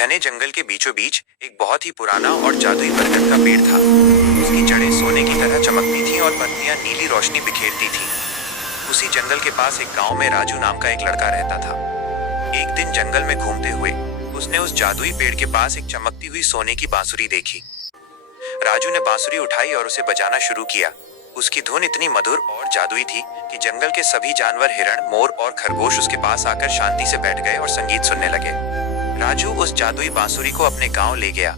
घने जंगल के बीचों बीच एक बहुत ही पुराना और जादुई बरगद का पेड़ था। उसकी जड़ें सोने की तरह चमकती थीं और पत्तियां नीली रोशनी बिखेरती थीं। उसी जंगल के पास एक गांव में राजू नाम का एक लड़का रहता था। एक दिन जंगल में घूमते हुए उसने उस जादुई पेड़ के पास एक चमकती हुई सोने की बांसुरी देखी। राजू ने बांसुरी उठाई और उसे बजाना शुरू किया। उसकी धुन इतनी मधुर और जादुई थी कि जंगल के सभी जानवर, हिरण, मोर और खरगोश उसके पास आकर शांति से बैठ गए और संगीत सुनने लगे। राजू उस जादुई बांसुरी को अपने गांव ले गया।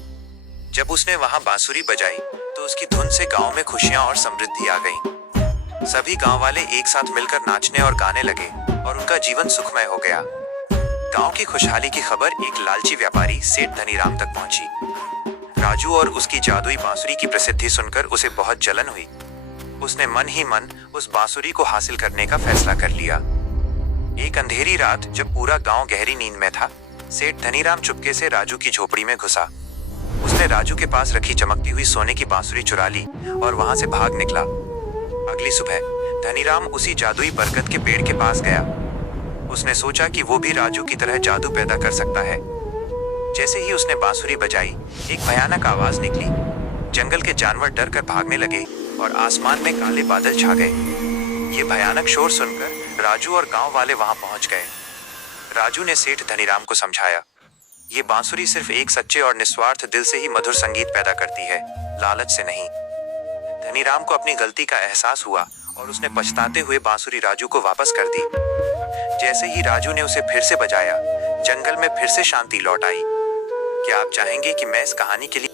जब उसने वहां बांसुरी बजाई तो उसकी धुन से गांव में खुशियां और समृद्धि आ गई। सभी गांव वाले एक साथ मिलकर नाचने और गाने लगे और उनका जीवन सुखमय हो गया। गांव की खुशहाली की खबर एक लालची व्यापारी सेठ धनीराम तक पहुंची। राजू और उसकी जादुई बांसुरी की प्रसिद्धि सुनकर उसे बहुत जलन हुई। उसने मन ही मन उस बांसुरी को हासिल करने का फैसला कर लिया। एक अंधेरी रात जब पूरा गांव गहरी नींद में था, सेठ धनीराम चुपके से राजू की झोपड़ी में घुसा। उसने राजू के पास रखी चमकती हुई सोने की बांसुरी चुरा ली और वहां से भाग निकला। अगली सुबह धनीराम उसी जादुई बरगद के पेड़ के पास गया। उसने सोचा कि वो भी राजू की तरह जादू पैदा कर सकता है। जैसे ही उसने बांसुरी बजाई, एक भयानक आवाज निकली। जंगल के जानवर डर कर भागने लगे और आसमान में काले बादल छा गए। ये भयानक शोर सुनकर राजू और गांव वाले वहां पहुंच गए। राजू ने सेठ धनीराम को समझाया, ये बांसुरी सिर्फ एक सच्चे और निस्वार्थ दिल से ही मधुर संगीत पैदा करती है, लालच से नहीं। धनीराम को अपनी गलती का एहसास हुआ और उसने पछताते हुए बांसुरी राजू को वापस कर दी। जैसे ही राजू ने उसे फिर से बजाया, जंगल में फिर से शांति लौट आई। क्या आप चाहेंगे कि मैं इस कहानी के लिए